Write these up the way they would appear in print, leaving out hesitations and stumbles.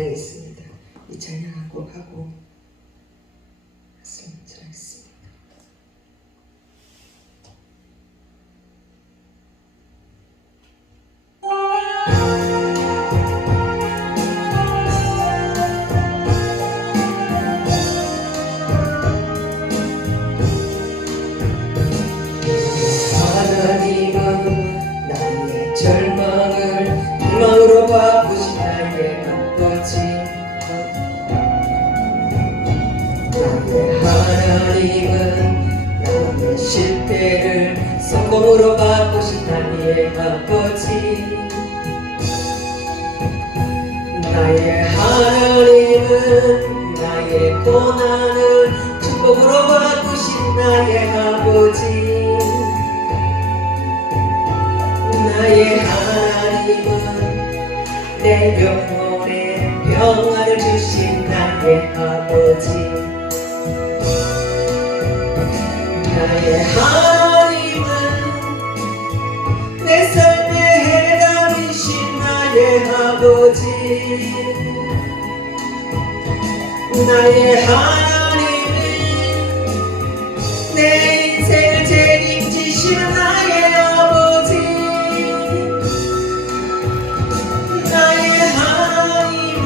있습니다. 이 찬양하고 가고 말씀 전하겠습니다. 하나님은 나의 절망을 희망으로 바꾸신 나의 아버지, 나의 하나님은 나의 실패를 성공으로 바꾸신 나의 아버지, 나의 하나님은 나의 고난을 축복으로 바꾸신 나의 아버지, 나의 하나님은 내 영혼에 평안을 주신 나의 아버지, 나의 하나님은 내 삶의 해답이신 나의 아버지, 나의 하나님은 내 인생을 책임지시는 나의 아버지, 나의 하나님은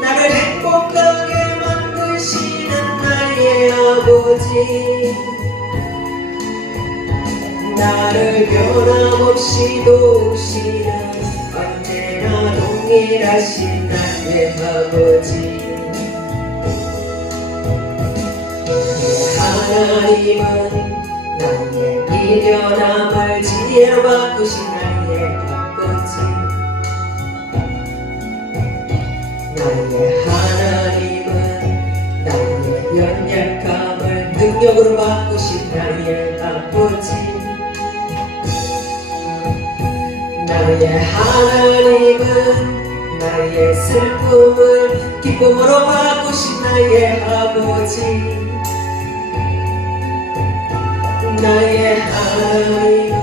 나를 행복하게 만드시는 나의 아버지, 나를 변함없이 도우시는 언제나 동일하신 나의 아버지, 하나님은 나의 미련함을 지혜로 바꾸신 나의 아버지, 나의 하나님은 나의 연약함을 능력으로 바꾸신 나의 아버지, 나의 하나님은 나의 슬픔을 기쁨으로 바꾸신 나의 아버지, 나의 하나님은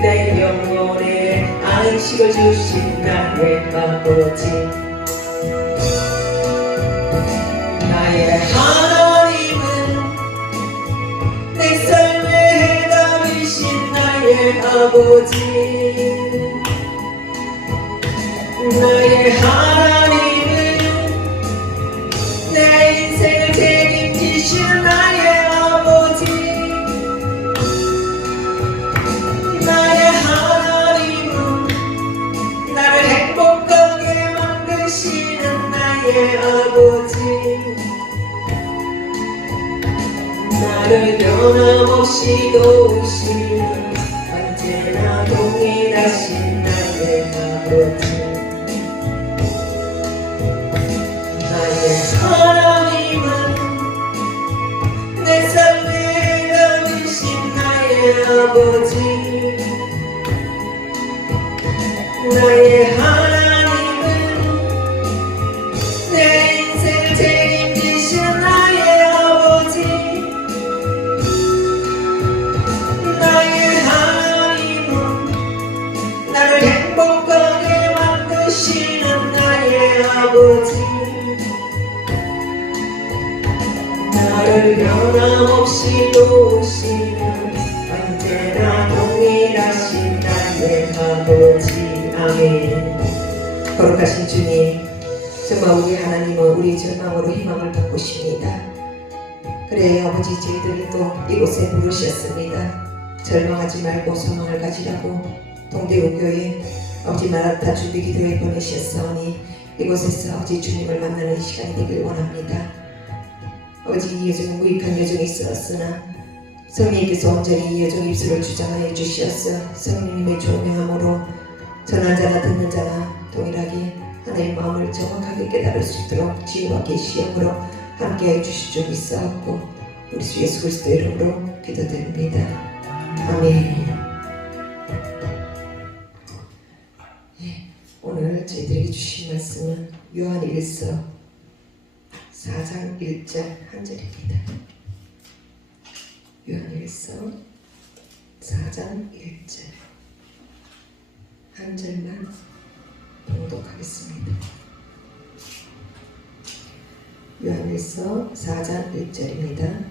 내 영혼에 안식을 주신 나의 아버지, 나의 하나님은 내 삶의 해답이신 나의 아버지, 나의 하나님은 내 인생을 책임지시는 나의 아버지, 나의 하나님은 나를 행복하게 만드시는 나의 아버지, 나를 변함없이 도우시는 언제나 동일하신 나의 아버지, 나의 하나님은 내 삶의 해답이신 나의 아버지, 나의 하나님은 내 인생을 책임지신 나의 아버지, 나의 하나님은 나를 행복하게 만드시는 나의 아버지, 나를 변함없이 도우시는 언제나 동일하신 나의 아버지. 아멘. 거룩하신 주님, 정말 우리 하나님은 우리 절망으로 희망을 바꾸십니다. 그래 아버지, 저희들을 또 이곳에 부르셨습니다. 절망하지 말고 소망을 가지라고 동대구교회 아버지 마라타 준비 기도에 보내셨사오니 이곳에서 아버지 주님을 만나는 시간이 되길 원합니다. 아버지, 이 여정은 무익한 여정이 있었으나 성령님께서 온전히 이 여정 입술을 주장하여 주시었어 성령님의 조명함으로 전한 자나 듣는 자나 동일하게 하나님의 마음을 정확하게 깨달을 수 있도록 지혜와 계시함으로 함께하여 주실 줄 믿사옵고 우리 주 예수 그리스도 이름으로 기도드립니다. 아멘. 오늘 저희들에게 주신 말씀은 요한일서 4장 1절 한 절입니다. 요한일서 4장 1절 한 절만 봉독하겠습니다. 요한일서 4장 1절입니다.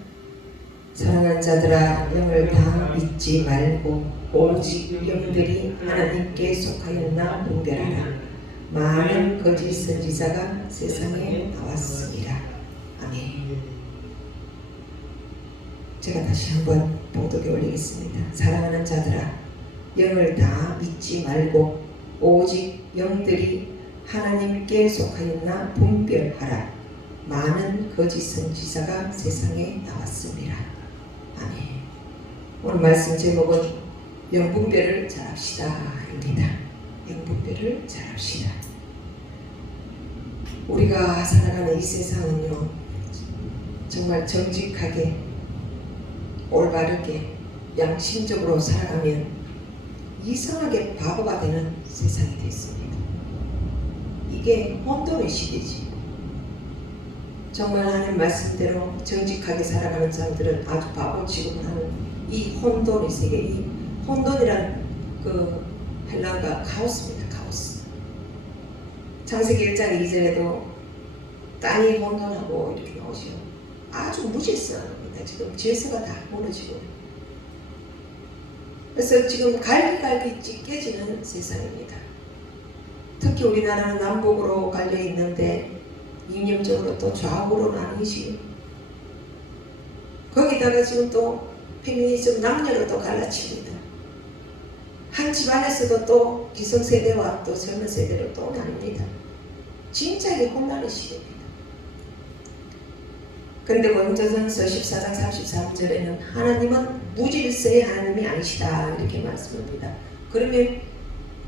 사랑하는 자들아, 영을 다 믿지 말고 오직 영들이 하나님께 속하였나 분별하라. 많은 거짓 선지자가 세상에 나왔습니다. 아멘. 제가 다시 한번 봉독에 올리겠습니다. 사랑하는 자들아, 영을 다 믿지 말고 오직 영들이 하나님께 속하였나 분별하라. 많은 거짓 선지자가 세상에 나왔습니다. 아멘. 오늘 말씀 제목은 영분별을 잘합시다 입니다. 영분별을 잘합시다. 우리가 살아가는 이 세상은요, 정말 정직하게 올바르게 양심적으로 살아가면 이상하게 바보가 되는 세상이 됐습니다. 이게 혼돈의 시대지. 정말 하나님 말씀대로 정직하게 살아가는 사람들은 아주 바보 취급하는 이 혼돈의 세계, 이 혼돈이란 그 헬라어가 카오스입니다. 카오스. 창세기 1장 2절에도 땅이 혼돈하고 이렇게 나오죠. 아주 무질서합니다. 지금 질서가 다 무너지고. 그래서 지금 갈기갈기 찢겨지는 세상입니다. 특히 우리나라는 남북으로 갈려 있는데 이념적으로 또 좌우로 나뉘지요. 거기다가 지금 또 페미니즘 남녀로 또 갈라칩니다. 한 집안에서도 또 기성세대와 또 젊은 세대로 또 나뉩니다. 진짜 이게 혼란의 시대입니다. 그런데 고린도전서 14장 33절에는 하나님은 무질서의 하나님이 아니시다 이렇게 말씀합니다. 그러면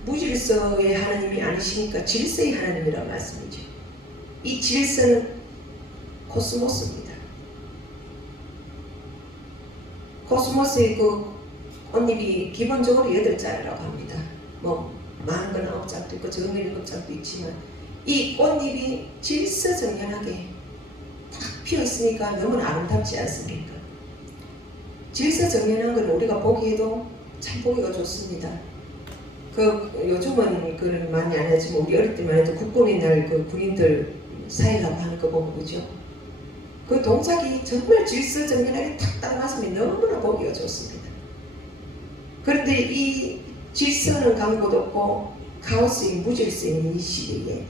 무질서의 하나님이 아니시니까 질서의 하나님이라고 말씀이죠. 이 질서는 코스모스입니다. 코스모스의 그 꽃잎이 기본적으로 8자리라고 합니다. 뭐 많은 건 9짝도 있고 적은 건 7짝도 있지만 이 꽃잎이 질서정연하게 딱 피어있으니까 너무나 아름답지 않습니까? 질서정연한 걸 우리가 보기에도 참 보기가 좋습니다. 그 요즘은 그런 많이 안 하지만 우리 어릴 때만 해도 국군의 날 그 군인들 사이라고 하는 거 보면 그죠? 그 동작이 정말 질서정연하게 탁딱 맞으면 너무나 보기가 좋습니다. 그런데 이 질서는 강고도 없고 카오스의 무질서인 이 시대에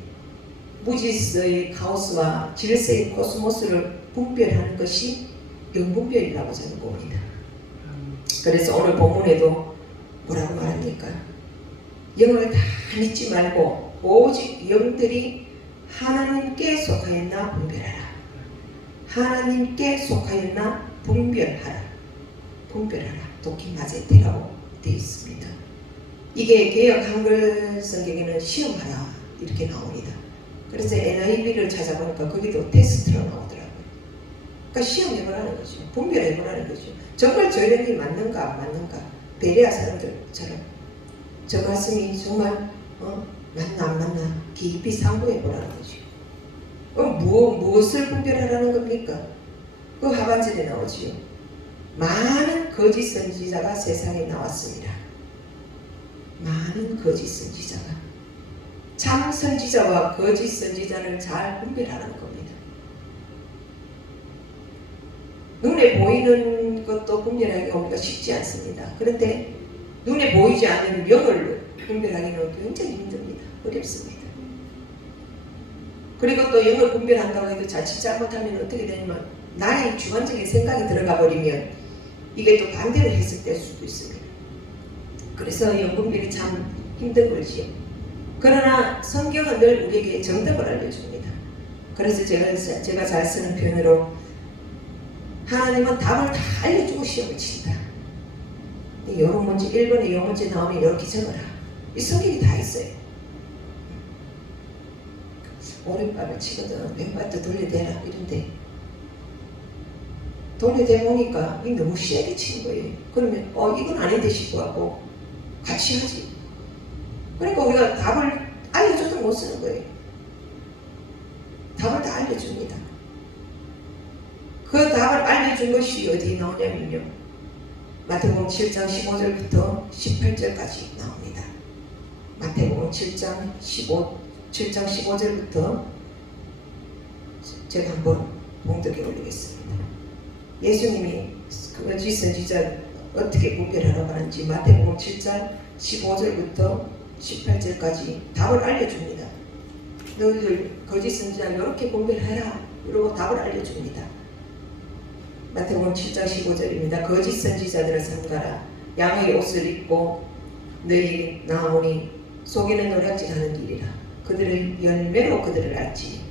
무질서의 카오스와 질서의 코스모스를 분별하는 것이 영분별이라고 저는 봅니다. 그래서 오늘 본문에도 뭐라고 말합니까? 영을 다 믿지 말고 오직 영들이 하나님께 속하였나 분별하라. 하나님께 속하였나 분별하라. 분별하라. 도키마제테라고 되어 있습니다. 이게 개역 한글 성경에는 시험하라 이렇게 나옵니다. 그래서 NIV를 찾아보니까 거기도 테스트로 나오더라고요. 그러니까 시험해보라는 거죠. 분별해보라는 거죠. 정말 저 이름이 맞는가 안 맞는가. 베레아 사람들처럼 저 말씀이 정말 맞나 안 맞나 깊이 상고해보라는 거죠. 무엇을 분별하라는 겁니까? 그 하반절에 나오지요. 많은 거짓 선지자가 세상에 나왔습니다. 많은 거짓 선지자가. 참 선지자와 거짓 선지자를 잘 분별하라는 겁니다. 눈에 보이는 것도 분별하기가 우리가 쉽지 않습니다. 그런데 눈에 보이지 않는 영을 분별하기는 굉장히 힘듭니다. 어렵습니다. 그리고 또 영을 분별한다고 해도 자칫 잘못하면 어떻게 되냐면 나의 주관적인 생각이 들어가 버리면 이게 또 반대로 해석될 수도 있습니다. 그래서 영 분별이 참 힘든 거지요. 그러나 성경은 늘 우리에게 정답을 알려줍니다. 그래서 제가 잘 쓰는 표현으로 하나님은 답을 다 알려주고 시험을 친다. 요런 문제 1번에 요 문제 나오면 이렇게 적어라. 이 성경이 다 있어요. 오른발을 치거든 왼발도 돌려대라 이런데 돌려대보니까 이 너무 세게 친 거예요. 그러면 이건 아닌데 싶고 하고 같이 하지. 그러니까 우리가 답을 알려줘도 못 쓰는 거예요. 답을 다 알려줍니다. 그 답을 알려준 것이 어디에 나오냐면요. 마태복음 7장 15절부터 18절까지 나옵니다. 마태복음 7장 15절부터 제가 한번 봉독해 올리겠습니다. 예수님이 거짓 선지자 어떻게 구별하라고 하는지 마태복음 7장 15절부터 18절까지 답을 알려줍니다. 너희들 거짓 선지자 이렇게 구별해라 이러고 답을 알려줍니다. 마태복음 7장 15절입니다. 거짓 선지자들을 삼가라. 양의 옷을 입고 너희 나오니 속에는 노략질하는 일이라. 그들의 열매로 그들을 알지.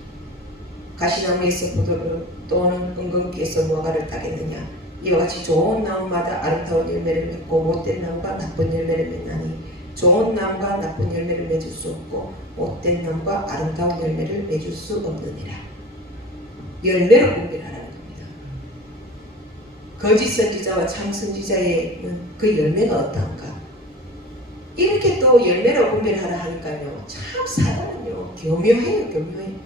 가시나무에서 포도를 또는 은근기에서 무화과를 따겠느냐. 이와 같이 좋은 나무마다 아름다운 열매를 맺고 못된 나무가 나쁜 열매를 맺나니 좋은 나무가 나쁜 열매를 맺을 수 없고 못된 나무가 아름다운 열매를 맺을 수 없느니라. 열매로 분별하라는 겁니다. 거짓 선지자와 참 선지자의 그 열매가 어떠한가. 이렇게 또 열매로 분별하라 하니까요, 참 사단은요 교묘해요. 교묘해요.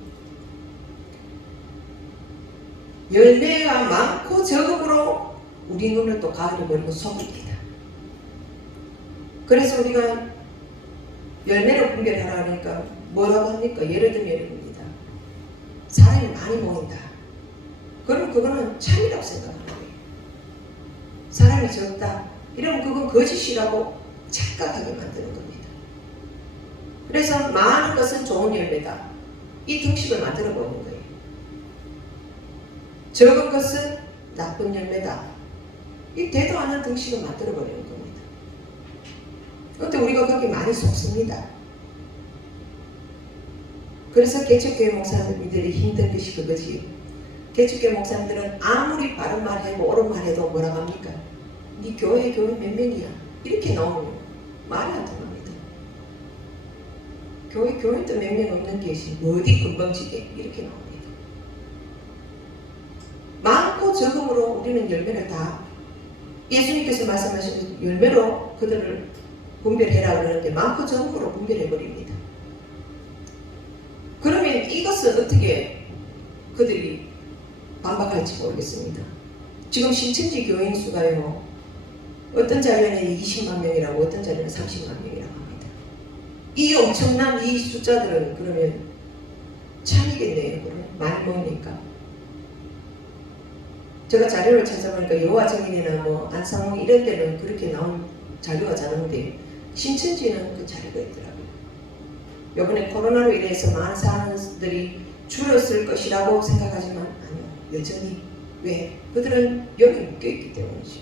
열매가 많고 적음으로 우리 눈을 또 가려버리고 속입니다. 그래서 우리가 열매로 분별하라 하니까 뭐라고 합니까? 예를 들면 이럽니다. 사람이 많이 모인다. 그럼 그거는 참이라고 생각하는 거예요. 사람이 적다. 이러면 그건 거짓이라고 착각하게 만드는 겁니다. 그래서 많은 것은 좋은 열매다. 이 등식을 만들어 보는 거예요. 적은 것은 나쁜 열매다. 이 되도 않은 등식을 만들어 버리는 겁니다. 그런데 우리가 거기 많이 속습니다. 그래서 개척교회 목사님들이 힘든 것이 그거지. 개척교회 목사님들은 아무리 바른 말 해도 옳은 말 해도 뭐라고 합니까? 네 교회 몇 명이야? 이렇게 나오면 말이 안 통합니다. 교회도 몇 명 없는 것이 어디 금방지게 이렇게 나옵니다. 많고 적음으로 우리는 열매를 다 예수님께서 말씀하신 열매로 그들을 분별해라 그러는데 많고 적음으로 분별해버립니다. 그러면 이것은 어떻게 그들이 반박할지 모르겠습니다. 지금 신천지 교인 수가요, 어떤 자료에는 20만 명이라고 어떤 자료는 30만 명이라고 합니다. 이 엄청난 이 숫자들은 그러면 참이겠네요. 그러면 많이 모이니까. 제가 자료를 찾아보니까 여호와 증인이나 뭐 안상홍 이런 데는 그렇게 나온 자료가 많은데 신천지는 그 자료가 있더라고요. 이번에 코로나로 인해서 많은 사람들이 줄었을 것이라고 생각하지만 아니요. 여전히. 왜? 그들은 여기 묶여있기 때문이죠.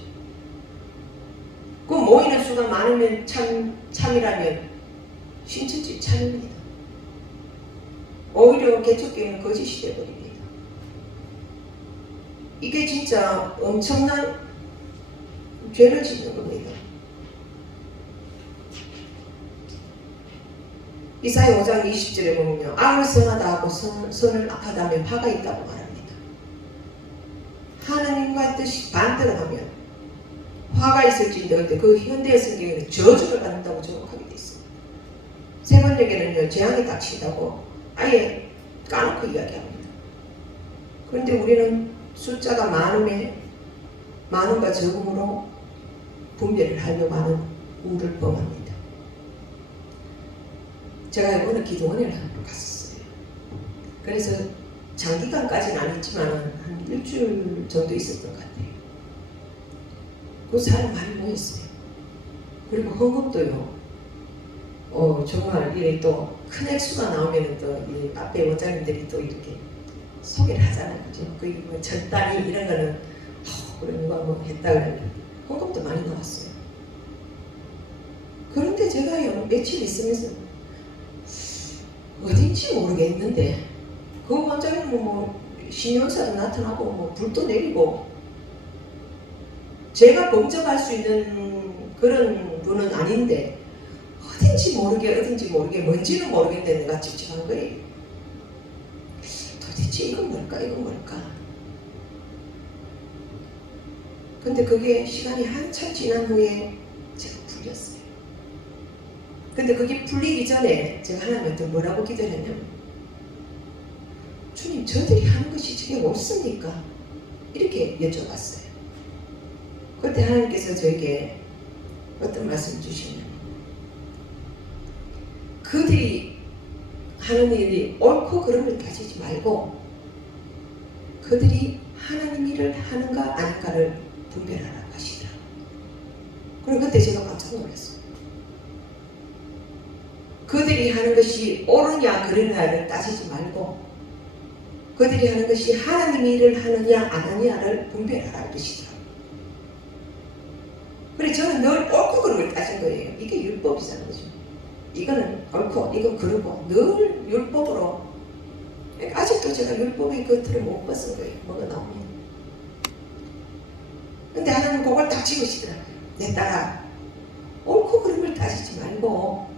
그 모이는 수가 많으면 참이라면 신천지 참입니다. 오히려 개척교회는 거짓이 되어버립니다. 이게 진짜 엄청난 죄를 짓는 겁니다. 이사야 5장 20절에 보면요, 악을 선하다 하고 선을 악하다면 화가 있다고 말합니다. 하나님과 뜻이 반대로 하면 화가 있을지인데 그 현대의 성경에는 저주를 받는다고 정확하게 되어 있습니다. 세 번역에는요, 재앙이 닥친다고 아예 까놓고 이야기합니다. 그런데 우리는 숫자가 많음과 적음으로 분별을 하려고 하는 우를 범합니다. 제가 이번에 기도원을 하러 갔었어요. 그래서 장기간까지는 아니지만 한 일주일 정도 있었던 것 같아요. 그 사람 많이 모였어요. 그리고 헌금도요, 정말 이게 또 큰 액수가 나오면 또 이 앞에 원장님들이 또 이렇게 소개를 하잖아요. 그죠? 그 뭐 전단위 이런 거는 그런 누가 뭐 했다 그러는데 헌금도 많이 나왔어요. 그런데 제가요, 며칠 있으면서 어딘지 모르겠는데 그 원장님은 뭐 신용사도 나타나고 뭐 불도 내리고 제가 범접할 수 있는 그런 분은 아닌데 어딘지 모르게 뭔지는 모르겠는데 내가 찝찝한 거예요. 도대체 이건 뭘까? 근데 그게 시간이 한참 지난 후에 제가 풀렸어요. 근데 그게 풀리기 전에 제가 하나님한테 뭐라고 기도를 했냐면, 주님, 저들이 하는 것이 저게 옳습니까? 이렇게 여쭤봤어요. 그때 하나님께서 저에게 어떤 말씀을 주시냐면, 그들이 하는 일이 옳고 그름을 따지지 말고 그들이 하나님 일을 하는가 아닌가를 분별하라고 하시더라고요. 그리고 그때 제가 깜짝 놀랐어요. 그들이 하는 것이 옳으냐 그르냐를 따지지 말고 그들이 하는 것이 하나님 일을 하느냐 안 하느냐를 분별하라고 하시더라고요. 그래 저는 늘 옳고 그름을 따진 거예요. 이게 율법이잖아요. 그죠? 이거는 옳고 이건 그르고 늘 율법으로. 아직도 제가 율법의 겉을 못 벗은 거예요. 뭐가 나오면. 근데 하나님 그걸 딱 집으시더라고요. 내 딸아, 옳고 그름을 따지지 말고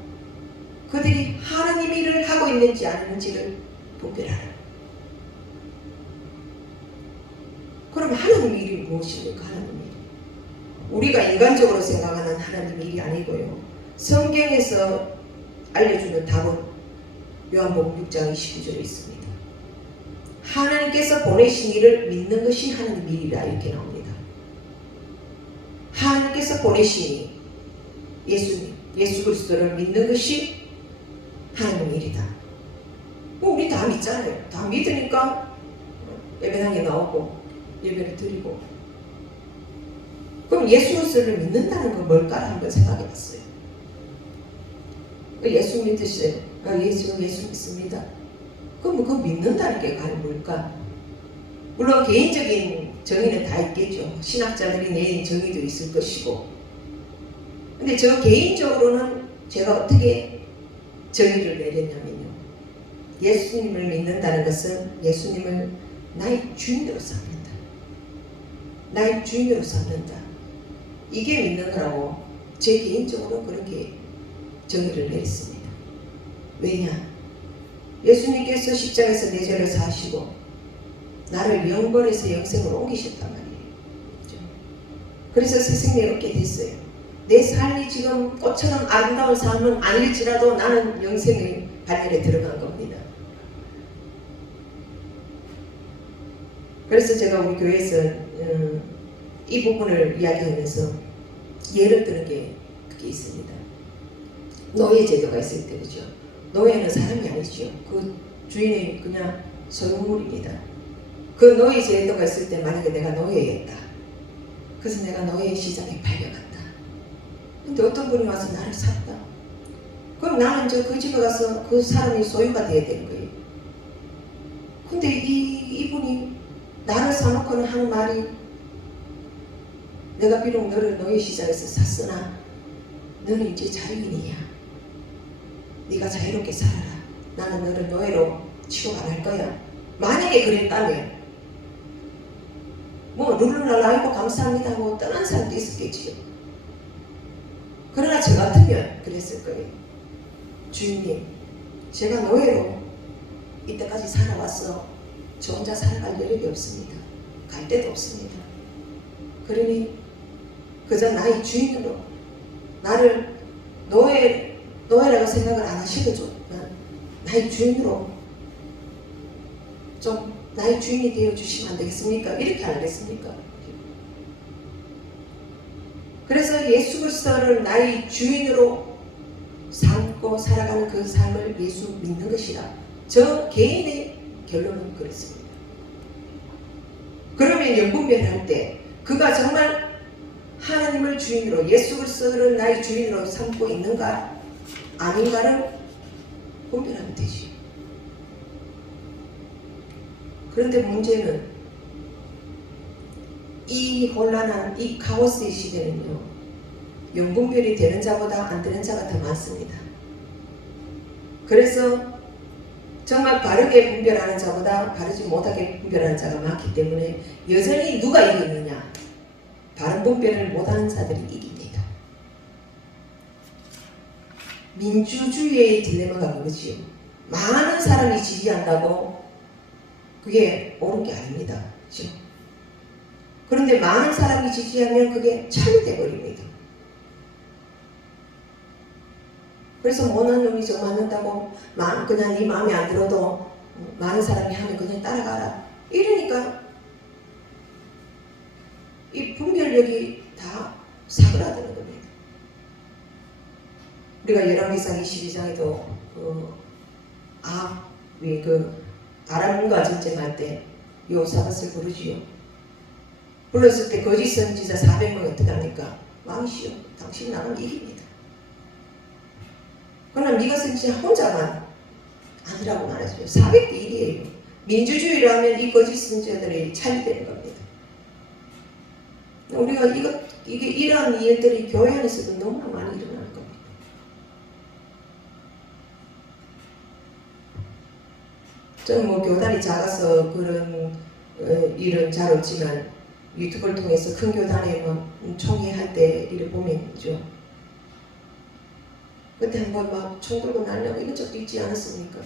그들이 하나님 일을 하고 있는지 안 하는지를 분별하라. 그럼 하나님 일이 무엇입니까? 하나님 일. 우리가 인간적으로 생각하는 하나님 일이 아니고요. 성경에서 알려주는 답은 요한복음 6장 29절에 있습니다. 하나님께서 보내신 이를 믿는 것이 하나님 일이라 이렇게 나옵니다. 하나님께서 보내신 예수님, 예수 그리스도를 믿는 것이 하나님 일이다. 우리 다 믿잖아요. 다 믿으니까 예배당에 나오고 예배를 드리고. 그럼 예수 그리스도를 믿는다는 건 뭘까 한번 생각해 봤어요. 예수 믿으세요. 예수 믿습니다. 그럼 그 믿는다는 게 과연 뭘까? 물론 개인적인 정의는 다 있겠죠. 신학자들이 내린 정의도 있을 것이고. 근데 저 개인적으로는 제가 어떻게 정의를 내렸냐면요. 예수님을 믿는다는 것은 예수님을 나의 주인으로 삼는다. 나의 주인으로 삼는다. 이게 믿는 거라고 제 개인적으로 그렇게 정의를 내렸습니다. 왜냐? 예수님께서 십자가에서 내 죄를 사하시고 나를 영벌에서 영생으로 옮기셨단 말이에요. 그래서 새 생명을 얻게 됐어요. 내 삶이 지금 꽃처럼 아름다운 삶은 아닐지라도 나는 영생의 발열에 들어간 겁니다. 그래서 제가 우리 교회에서 이 부분을 이야기하면서 예를 드는 게 그게 있습니다. 노예 제도가 있을 때, 그죠? 노예는 사람이 아니죠. 그 주인이 그냥 소유물입니다. 그 노예 제도가 있을 때 만약에 내가 노예였다. 그래서 내가 노예 시장에 팔려갔다. 근데 어떤 분이 와서 나를 샀다. 그럼 나는 그 집에 가서 그 사람이 소유가 돼야 되는 거예요. 근데 이분이 나를 사놓고는 하는 말이 내가 비록 너를 노예 시장에서 샀으나 너는 이제 자유인이야. 네가 자유롭게 살아라. 나는 너를 노예로 취급 안 할 거야. 만약에 그랬다면 뭐 룰루랄라 아이고 감사합니다 하고 떠난 사람도 있었겠지요. 그러나 저 같으면 그랬을 거예요. 주인님, 제가 노예로 이때까지 살아왔어. 저 혼자 살아갈 여력이 없습니다. 갈 데도 없습니다. 그러니 그저 나의 주인으로 나를 노예라고 생각을 안 하셔도 좀 나의 주인으로 좀 나의 주인이 되어주시면 안 되겠습니까? 이렇게 안 하겠습니까? 그래서 예수 그리스도를 나의 주인으로 삼고 살아가는 그 삶을 예수 믿는 것이라 저 개인의 결론은 그렇습니다. 그러면 영분별할 때 그가 정말 하나님을 주인으로 예수 그리스도를 나의 주인으로 삼고 있는가 아닌가를 분별하면 되지. 그런데 문제는 이 혼란한 이 카오스의 시대는요, 영분별이 되는 자보다 안 되는 자가 더 많습니다. 그래서 정말 바르게 분별하는 자보다 바르지 못하게 분별하는 자가 많기 때문에 여전히 누가 이기느냐? 바른 분별을 못하는 자들이 이깁니다. 민주주의의 딜레마가 그거지요. 많은 사람이 지지한다고 그게 옳은 게 아닙니다. 그렇죠? 그런데 많은 사람이 지지하면 그게 잘못돼 버립니다. 그래서 못난 놈이 정 맞는다고 그냥 네 마음에 안 들어도 많은 사람이 하면 그냥 따라가라. 이러니까 이 분별력이 다 사그라드는 겁니다. 우리가 열왕기상 22장에도 아람과 전쟁할 때 요사밧을 부르지요. 불렀을 때 거짓 선지자 400명 어떻게 합니까? 왕이시여, 당신 나는 이깁니다. 그러나 미가 선지자 혼자만 아니라고 말하죠. 400대 1이에요. 민주주의라면 이 거짓 선지자들이 차지되는 겁니다. 우리가 이러한 일들이 교회 안에서도 너무나 많이 일어나는 겁니다. 저는 뭐 교단이 작아서 그런 일은 잘 없지만 유튜브를 통해서 큰 교단에 총회할 때 일을 보면 있죠. 그때 한번 막 총 들고 날려고 이런 적도 있지 않았습니까?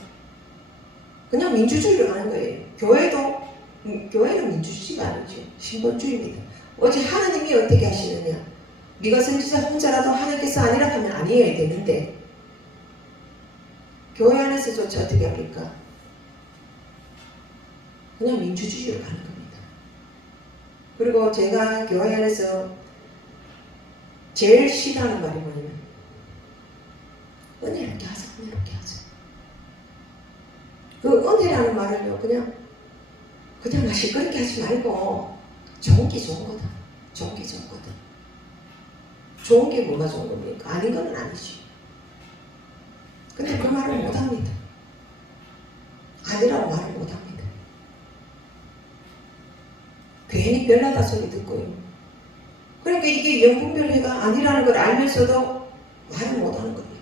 그냥 민주주의로 가는 거예요. 교회는 민주주의가 아니죠. 신본주의입니다. 어제 하나님이 어떻게 하시느냐? 미가 선지자 혼자라도 하나님께서 아니라 하면 아니어야 되는데 교회 안에서조차 어떻게 합니까? 그냥 민주주의로 가는 겁니다. 그리고 제가 교회 안에서 제일 싫어하는 말이 뭐냐면 은혜롭게 하자, 은혜롭게 하자. 그 은혜라는 말을요, 그냥 시끄럽게 하지 말고 좋은 게 좋은 거다. 좋은 게 좋은 거다. 좋은 게 뭐가 좋은 겁니까? 아닌 건 아니지. 근데 그 말을 못합니다. 아니라고 말을 못합니다. 괜히 별나다 소리 듣고요. 그러니까 이게 영분별회가 아니라는 걸 알면서도 말을 못하는 겁니다.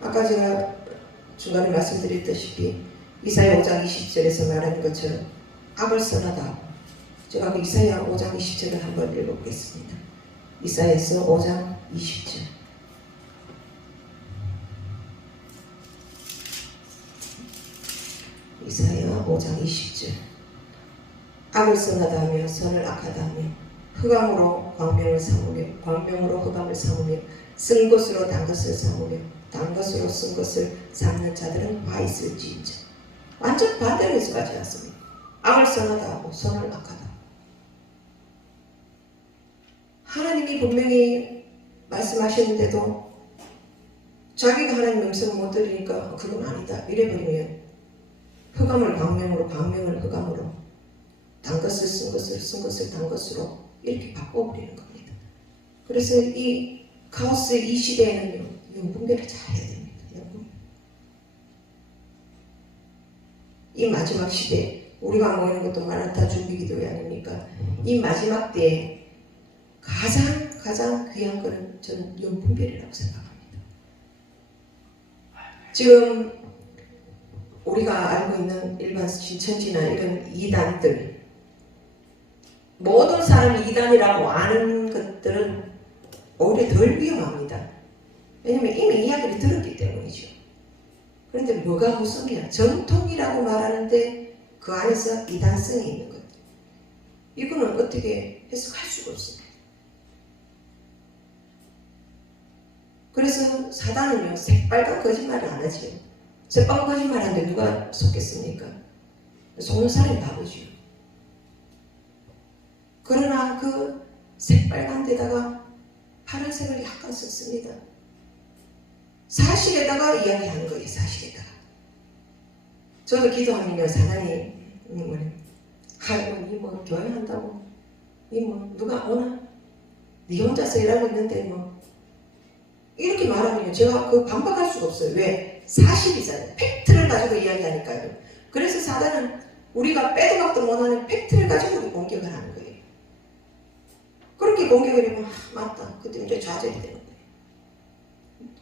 아까 제가 중간에 말씀드렸다시피 이사야 5장 20절에서 말하는 것처럼 악을 선하다. 제가 그 이사야 5장 20절을 한번 읽어보겠습니다. 이사야서 5장 20절. 이사야 5장 20절. 악을 선하다 하며 선을 악하다 하며 흑암으로 광명을 삼으며 광명으로 흑암을 삼으며 쓴 것으로 단 것을 삼으며 단 것으로 쓴 것을 삼는 자들은 화 있을지인자. 완전 반대로 해서 가지 않습니까? 악을 선하다 하고 선을 악하다. 하나님이 분명히 말씀하셨는데도 자기가 하나님 음성을 못 들으니까 그건 아니다 이래버리면 흑암을 광명으로 광명을 흑암으로 단 것을 쓴 것을 쓴 것을 단 것으로 이렇게 바꿔버리는 겁니다. 그래서 이 카오스 이 시대에는요 영분별을 잘 해야 됩니다. 이 마지막 시대 우리가 모이는 것도 마라타 준비기도회 아닙니까? 이 마지막 때에 가장 귀한 것은 저는 영분별이라고 생각합니다. 지금 우리가 알고 있는 일반 신천지나 이런 이단들 모든 사람이 이단이라고 아는 것들은 오히려 덜 위험합니다. 왜냐하면 이미 이야기를 들었기 때문이죠. 그런데 뭐가 무섭냐? 정통이라고 말하는데 그 안에서 이단성이 있는 것. 이거는 어떻게 해석할 수가 없습니다. 그래서 사단은요 새빨간 거짓말을 안 하지요. 새빨간 거짓말 하는데 누가 속겠습니까? 속는 사람이 바보지요. 그러나 그 새빨간 데다가 파란색을 약간 썼습니다. 사실에다가 이야기하는 거예요. 사실에다가. 저도 기도하면요 사단이 아이고 니 뭐 교회 한다고 니 뭐 누가 오나 니 혼자서 일하고 있는데 뭐 이렇게 말하면요 제가 그 반박할 수가 없어요. 왜? 사실이잖아요. 팩트를 가지고 이야기하니까요. 그래서 사단은 우리가 빼도 박도 못하는 팩트를 가지고 공격을 하는 거예요. 그렇게 공격을 하면 맞다. 그때 이제 좌절이 되는 거예요.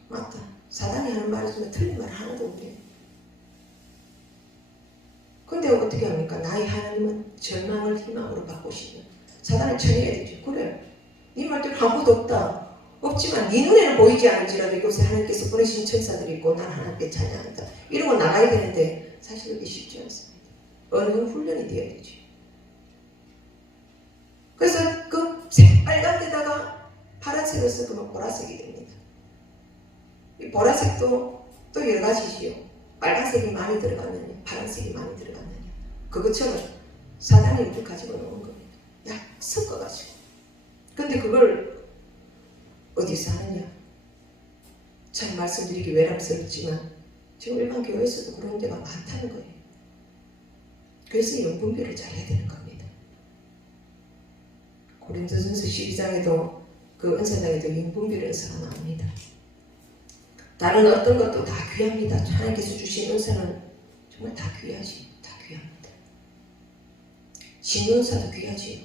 맞다. 사단이 하는 말이 정말 틀린 말 하나도 없네요. 근데 어떻게 합니까? 나의 하나님은 절망을 희망으로 바꾸시면 사단을 쳐내야 되죠. 그래. 네 말대로 아무도 없다. 없지만 네 눈에는 보이지 않을지라도 이곳에 하나님께서 보내신 천사들이 있고 난 하나님께 찬양한다. 이러고 나가야 되는데 사실 그게 쉽지 않습니다. 어느 훈련이 되어야 되죠. 그래서 그 새빨간 데다가 파란색을 섞으면 보라색이 됩니다. 이 보라색도 또 여러 가지지요. 빨간색이 많이 들어가느냐, 파란색이 많이 들어가느냐. 그것처럼 사단이 이렇게 가지고 놓은 겁니다. 약 섞어가지고. 근데 그걸 어디서 하느냐? 참 말씀드리기 외람스럽지만 지금 일반 교회에서도 그런 데가 많다는 거예요. 그래서 영분별을 잘해야 되는 겁니다. 고린도전서 12장에도 그 은사장에도 영분별 은사가 나옵니다. 다른 어떤 것도 다 귀합니다. 하나님께서 주신 은사는 정말 다 귀하지. 다 귀합니다. 신은사도 귀하지요.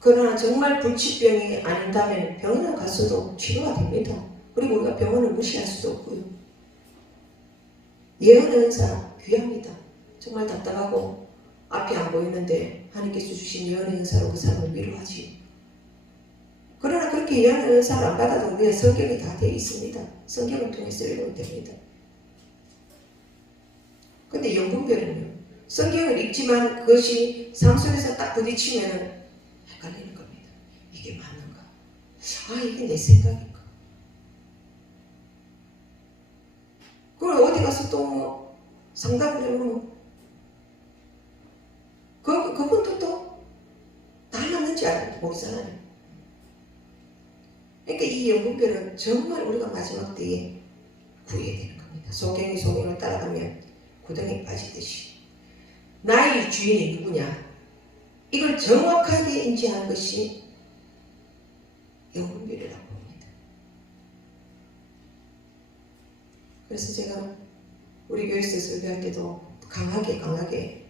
그러나 정말 불치병이 아닌다면 병원에 가서도 치료가 됩니다. 그리고 우리가 병원을 무시할 수도 없고요. 예언의 은사 귀합니다. 정말 답답하고 앞이 안 보이는데 하나님께서 주신 예언의 은사로 그 사람을 위로하지. 그러나 그렇게 예언의 은사를 안 받아도 우리의 성경이 다 되어 있습니다. 성경을 통해서 읽으면 됩니다. 근데 영분별은요. 성경을 읽지만 그것이 삶 속에서 딱 부딪히면 헷갈리는 겁니다. 이게 맞는가? 아, 이게 내 생각인가? 그걸 어디 가서 또 상담을 해보면 그분도 또 달랐는지 모르잖아요. 그러니까 이 영분별은 정말 우리가 마지막 때에 구해야 되는 겁니다. 소경이 소경을 따라가면 구덩이에 빠지듯이 나의 주인이 누구냐? 이걸 정확하게 인지하는 것이 영분별이라고 봅니다. 그래서 제가 우리 교회에서 설교할 때도 강하게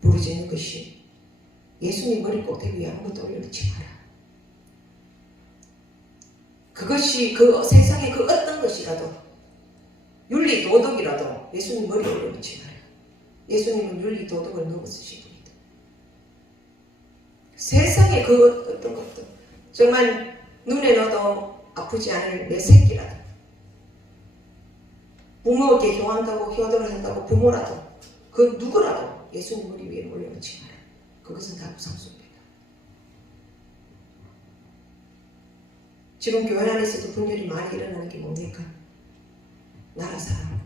부르짖는 것이 예수님 머리 꼭대기 위에 아무것도 올려놓지 마라. 그것이 그 세상의 그 어떤 것이라도 윤리 도덕이라도 예수님 머리에 올려놓지 마라. 예수님은 윤리 도덕을 넘어서신 분이다. 세상의 그 어떤 것도 정말 눈에 넣어도 아프지 않을 내 새끼라도 부모에게 효한다고 효도를 한다고 부모라도 그 누구라도 예수님 머리 위에 올려놓지 마라. 그것은 다 우상숭배다. 지금 교회 안에서도 분열이 많이 일어나는 게 뭡니까? 나라 사랑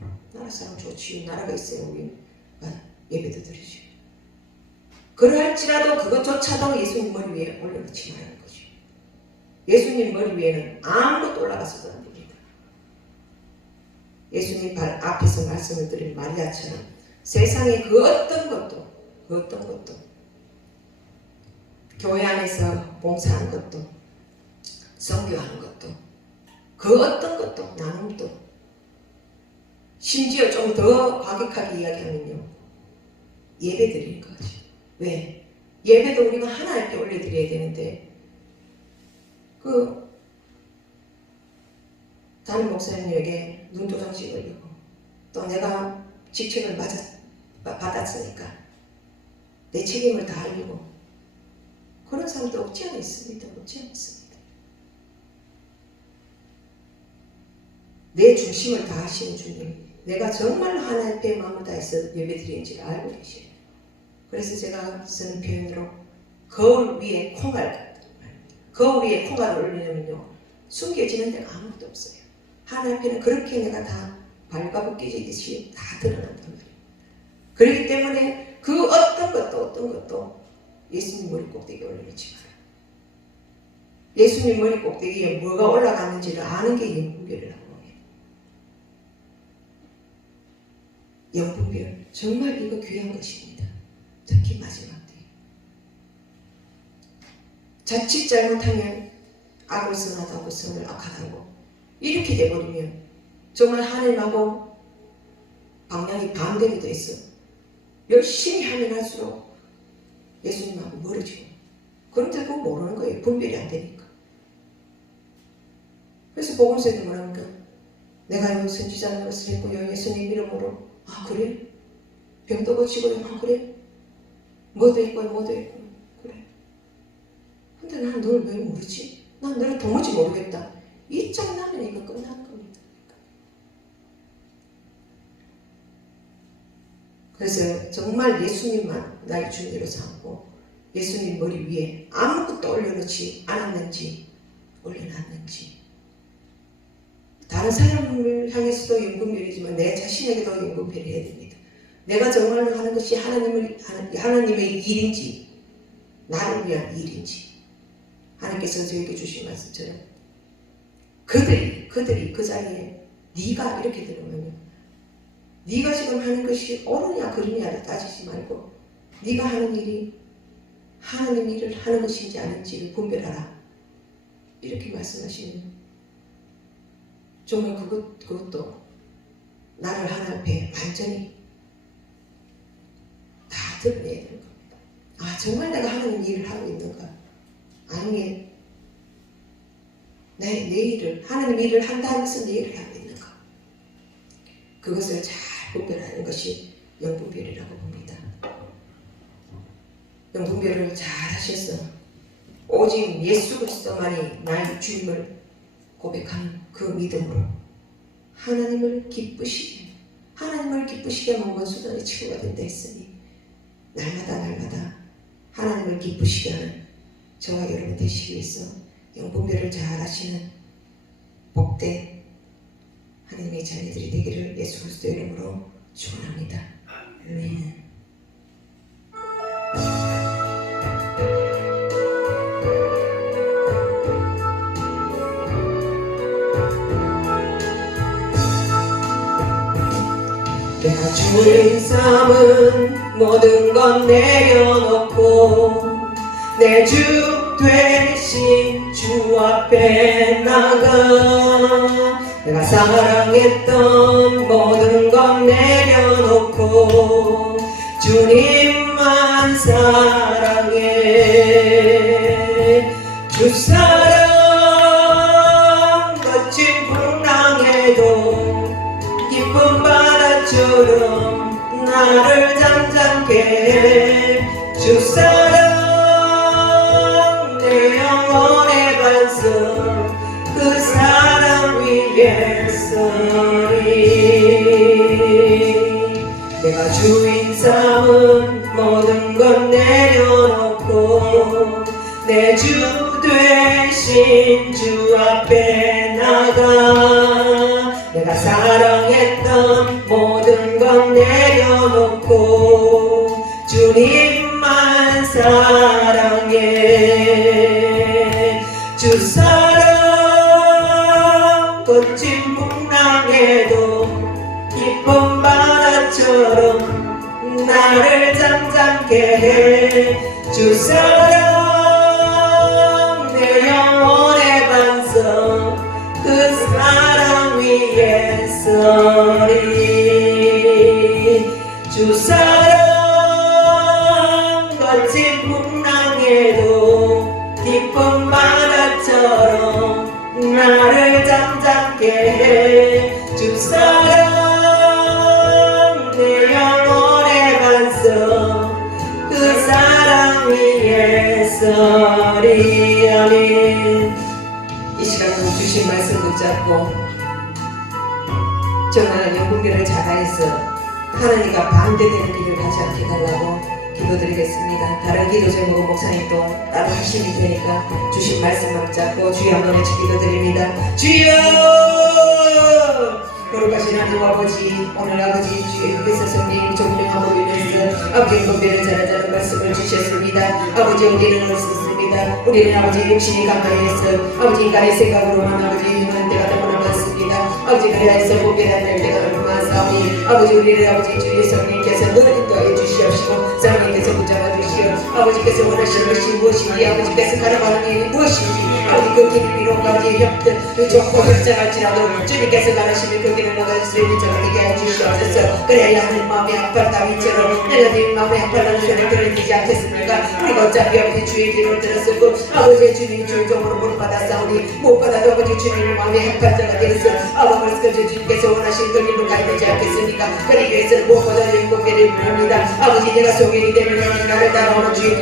좋지요. 나라가 있어요. 우리 예배도 드리죠. 그러할지라도 그것조차도 예수님 머리 위에 올려놓지 말라는 거죠. 예수님 머리 위에는 아무것도 올라가서도 안 됩니다. 예수님 발 앞에서 말씀을 드린 마리아처럼 세상의 그 어떤 것도 교회 안에서 봉사하는 것도 선교하는 것도 그 어떤 것도 나눔도 심지어 좀 더 과격하게 이야기하면요. 예배 드리는 거지. 왜? 예배도 우리가 하나님께 올려드려야 되는데 담임 목사님에게 눈도장 찍으려고 또 내가 직책을 받았으니까 내 책임을 다하려고 그런 사람도 없지 않아 있습니다. 내 중심을 다하시는 주님, 내가 정말 하나님께 마음을 다해서 예배드리는지를 알고 계시네요. 그래서 제가 쓰는 표현으로 거울 위에 콩알을 올리려면요 숨겨지는 데가 아무것도 없어요. 하나님께는 그렇게 내가 다 발가벗기듯이 다 드러난단 말이에요. 그렇기 때문에 그 어떤 것도 예수님 머리 꼭대기에 올려놓지 마라. 예수님 머리 꼭대기에 뭐가 올라가는지를 아는 게 영분별이라고 해요. 영분별 정말 이거 귀한 것입니다. 특히 마지막 때 자칫 잘못하면 악을 선하다고 선을 악하다고 이렇게 돼버리면 정말 하나님하고 방향이 반대로 돼서 열심히 하면 할수록 예수님하고 멀어지고 그런데 그거 모르는 거예요. 분별이 안 되니까. 그래서 복음서에도 뭐랍니까? 내가 요 선지자 노릇을 했고 요 예수님 이름으로 아 그래? 병도 고치고 아 그래? 뭐도 했고 그래. 근데 난 널 왜 모르지? 난 너를 도무지 모르겠다. 이 장 나면 이거 끝난 겁니다. 그래서 정말 예수님만 나의 주님으로 삼고 예수님 머리 위에 아무것도 올려놓지 않았는지 올려놨는지 다른 사람을 향해서도 영분별이지만 내 자신에게도 영분별을 해야 됩니다. 내가 정말로 하는 것이 하나님의 일인지 나를 위한 일인지 하나님께서 저에게 주신 말씀처럼 그들이 그 자리에 네가 이렇게 들으면요, 네가 지금 하는 것이 옳으냐 그르냐를 따지지 말고 네가 하는 일이 하나님 일을 하는 것인지 아닌지를 분별하라, 이렇게 말씀하시는, 정말 그것도 나를 하나님 앞에 완전히 다 드러내야 되는 겁니다. 아, 정말 내가 하나님 일을 하고 있는가, 아니면 내 일을, 하나님 일을 한다는 것은 내 일을 하고 있는가, 그것을 잘 분별하는 것이 영분별이라고 봅니다. 영분별을 잘 하셔서 오직 예수 그리스도만이 나의 주임을 고백하는 그 믿음으로 하나님을 기쁘시게 하면 원수단의 치유가 된다 했으니 날마다 하나님을 기쁘시게 하는 저와 여러분 되시기 위해서 영분별을 잘 하시는 복된 하나님의 자녀들이 되기를 예수 그리스도 이름으로 축원합니다. 아멘. 내가 주인 삼은 모든 건 내려놓고 내 주 되신 주 앞에 나가, 내가 사랑했던 모든 건 내려놓고 주님만 사랑해. 주 사랑 거친 풍랑에도 기쁜 바다처럼 나를 잠잠케 해. 주 사랑 내 영혼의 반석, 그 사랑 위에 서리. 내가 주인 삼은 모든 건 내려놓고 내 주 되신 주 앞에 나가, 내가 사랑했던 모든 건 내려놓고 주님만 사랑해. 주 사랑 거친 풍랑에도 기쁜 바다처럼 나를 잠잠케 해. 주 사랑 내 영혼의 반석, 그 사랑 위에 서리. 주 사랑 거친 풍랑에도 기쁜 바다처럼 나를 잠잠케 해. 주 사랑 내 영혼의 반석, 그 사랑 위에 서리. 아멘. 이 시간은 주신 말씀 붙잡고 정말 영분별을 잘하여서 하나님과 반대되는 길을 가지 않게 달라고 기도드리겠습니다. 다른 기도 제목은 목사님도 따로 하시면 되니까 주신 말씀만 붙잡고 주여 한번 외치 기도드립니다. 주여! 거룩하신 하나님 아버지, 오늘 아버지 주께서 성령 종령하고 빌면서 아버지의 분별을 잘하자는 말씀을 주셨습니다. 아버지 우리는 없었습니다. 우리는 아버지 육신이 강하여서 아버지 인간의 생각으로만 아버지 행하는 때가 너무나 많습니다. 아버지 그래서 분별해야 될 때가 너무 많사오니 아버지 우리를 아버지 주의 성령께서 늘 인도하여 주시옵시고 성령께서 붙잡아 주시오. 아버지께서 원하시는 것이 무엇인지, 아버지께서 가라가는 일이 무엇인지, 아버지 그 길이 비록 아버지 좋고 협정할지라도 주님께서 가르시는 그 길을 나갈 수 있는 저가 되게 해 주시옵소서. 그래야 하는 마음의 아파 다윗처럼 내가 네 마음의 아파라는 소리를 들리지 않겠습니까? 우리가 어차피 아버지 주의 길을 들었었고 아버지 주님 주종으로 본받았사오니 무엇보다도 아버지 주님의 마음의 아파 자가 되어서 아버지 주님께서 원하시는 그 길로 가야 되지 않겠습니까? 그러기 위해서는 무엇보다도 영광을 부릅니다. 아버지 내가 소견이 되면 나를 따라오는 주의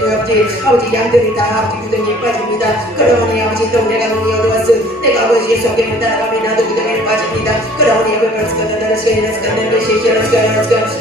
아버지 양들이 다 아버지 구덩이에 빠집니다. 그러니 아버지 또 내가 눈이 어두워서 내가 아버지의 소견을 따라가면 나도 구덩이를 은혜에 빠집니다. 그러니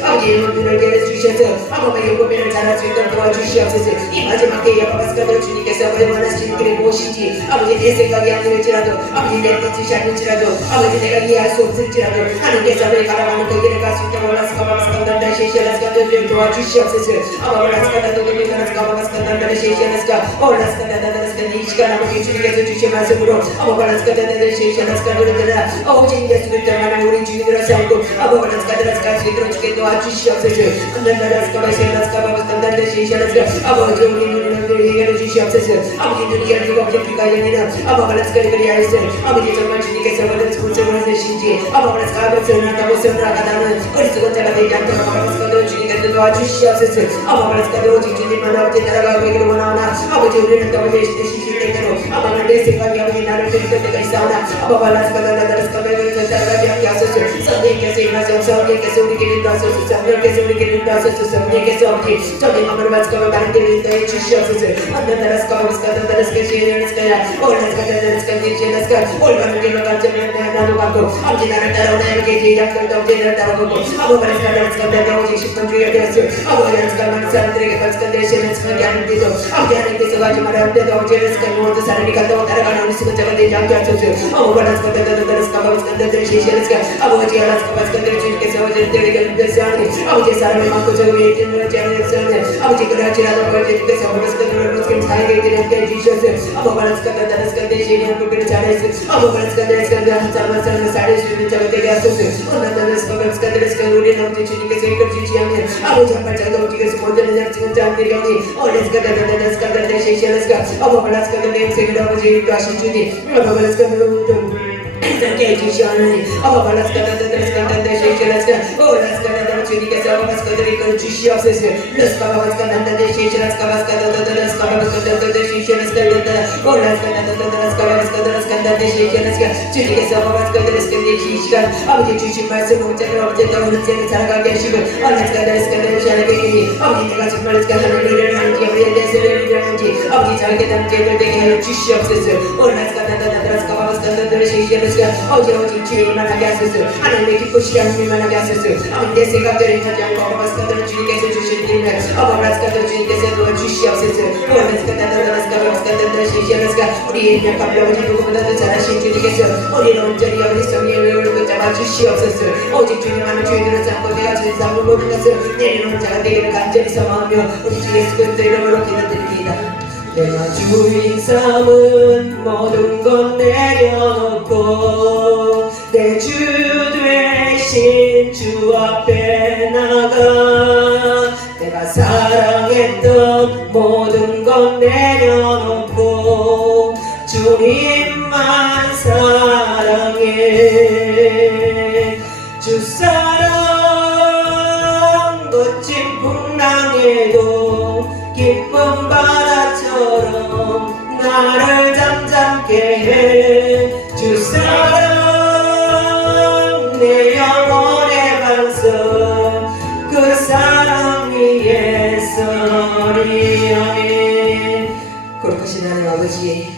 아버지의 눈을 내려주셔서 아버지의 용고민을 잘할 수 있도록 도와주시옵소서. 이 마지막 때에 아버지가 주님께서 아버지 원하시는 길이 무엇인지 아버지 내 생각이 아니랄지라도 아버지 내 뜻이 아닐지라도 아버지 내가 이해할 수 없을지라도 하나님께서 아버지 가라가는 그 길을 갈 수 있도록 올라스카바스카단다 시시라스카단다 도와주시옵소서. 아버지라스카단다 시시라스카 올라스카단다 이 시간 아버지 주님께서 주신 말씀으로 아버지라스카단다 시시라스카단다 아버지 예수를 때문에 우리 주님으로 살고 아버지라스카단다 수 있도록 주께 도와주시옵소서. 아버지 우리 눈을 열어주시옵소서. 아버지 눈이 열리고 없기가 열리는 아버지라스카를 그리하였어. 아버지 정말 주님께서 어떤 구속을 하시는지 아버지라스카 선하다고 선하다는 어리석은 자가 되지 않도록 아버지라스카를 주님께서 도와주시옵소서. 아버지라스카를 오직 주님만 아버지 따라가고 있기를 원하오나 아버지 우리는 또 아버지 시실 때대로 아버지 내 생각이 아버지 나를 들을 때가 있사오나 아버지라스카를 따라가게 하게 하소서. 성령께서 임하소서. 성령께서 우리 길을 인도하소서. 성령께서 우리 길을 인도하소서. 성령께서 아버지 저희 마음을 맞추고 다른 길을 인도해 주시옵소서. 올바른 길로 간절히 나도 가고 아버지 나를 따라오나 이렇게 약속도 없지 나를 따라오고 아버지라스카를 오직 싶은 주의 되었어. 아버지라스카 많은 사람들에게 발스카들의 시간을 쓰게 하는데도 아버지 하나님께서 가지 말았는데도 아버지라스카 모든 사람이 갔다고 따라가는 우리 수고자가 되지 않게 하소서. 아버지라스카들의 시시라스카 아버지 라스카바스카들의 주님께서 아버지를 때리게 되었으니 아버지 사람을 많고 저 위에 있는 자는 아버지 그러지라도 아버지께서 아버지라스카들을 무슨 사에게 드렸게 해주셔서 아버지라스카들의 시시한 부분을 잘했어. 아버지라스카들의 한사람을 살릴 수 있는 자가 되게 하소서. 라스카들의 우리 아버지 주님께서 이끌어주지 않으면 아버지 한 발자국도 움직여서 모든 자를 자들이 라스카들의 시시라스카 아버지라스카들의 영생을 아버지 인도하신 주님 아버지라스카들의 함께 해주시오니 아버지라스카단다 시시라스카 오라스카단다 주님께서 아버지라스카들을 이끌어 주시옵소서. 라스카바스카단다 시시라스카바스카단다 시시라스카단다 오라스카단다 시시라스카 주님께서 아버지라스카들을 이 시간 아버지 주신 말씀을 온전히 아버지 떠오르는 생을 살아가게 하시고 라스카단다 시시라스카 아버지 내가 정말 하나님의 일을 하는지 우리의 내세를 일하는지 아버지 자에게 담게 되게 하여 주시옵소서. 오라스카단다 시시라스카 오직 주님만 하게 하소서. 하나님의 기쁘시게 하나님만 하게 하소서. 아버지 내 생각대로 하지 않고 아버지라스카들을 주님께서 주신 일을 아버지라스카들 주님께서 도와주시옵소서. 오라스카단다 시시라스카 우리의 명함을 아버지 누구보다도 잘하신 주님께서 우리를 온전히 아버지 성령을 붙잡아 주시옵소서. 오직 주님만을 주인으로 삼고 내가 주님상을 모든 것을 내리는 자가 되기를 간절히 소망하며 우리 주 예수 그리스도의 이름으로 기도드립니다. 내가 주인 삼은 모든 것 내려놓고 내 주 되신 주 앞에 나가 내가 사랑했던 모든 것 내려놓고 주님만 사랑해. 주 사랑 멋진 풍랑에도 기쁜 바다처럼 나를 잠잠게 해. 주 사랑 내 영혼의 반석 그 사랑 위에 서리. 아멘. 거룩하신 하나님 아버지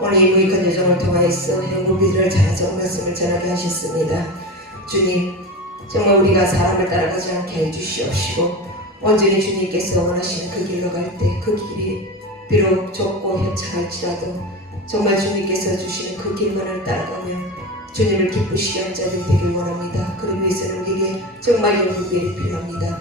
오늘 이 무익한 여정을 통하여서 행복비를 잘하자고 말씀을 전하게 하셨습니다. 주님 정말 우리가 사람을 따라가지 않게 해주시옵시고 온전히 주님께서 원하시는 그 길로 갈 때 그 길이 비록 좁고 협착할지라도 정말 주님께서 주시는 그 길만을 따라가며 주님을 기쁘시게 하는 자들 되길 원합니다. 그러기 위해서는 우리에게 정말 영분별이 필요합니다.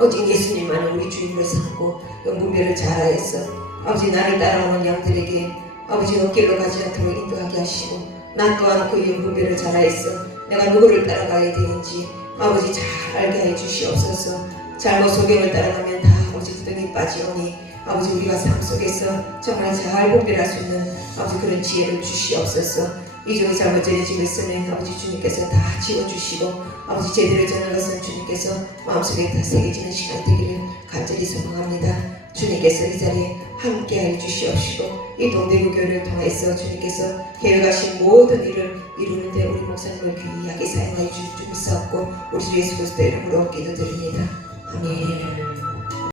오직 예수님만을 우리 주님을 삼고 영분별을 잘하여서 아버지 나를 따라오는 양들에게 아버지 옥길로 가지 않도록 인도하게 하시고 나 또한 그 영분별을 잘하여서 내가 누구를 따라가야 되는지 아버지 잘 알게 해주시옵소서. 잘못 소경을 따라가면 다 아버지 구덩이 빠지오니 아버지 우리가 삶 속에서 정말 잘 분별할 수 있는 아버지 그런 지혜를 주시옵소서. 이 중에 잘못 전해지고 있으면 아버지 주님께서 다 지워주시고 아버지 제대로 전할 것은 주님께서 마음속에 다 새겨지는 시간 되기를 간절히 소망합니다. 주님께서 이 자리에 함께하여 주시옵시고 이 동대구 교회를 통해서 주님께서 계획하신 모든 일을 이루는 데 우리 목사님을 귀하게 사용하여 주옵소서. 우리 주 예수 그리스도 이름으로 기도드립니다. 아멘.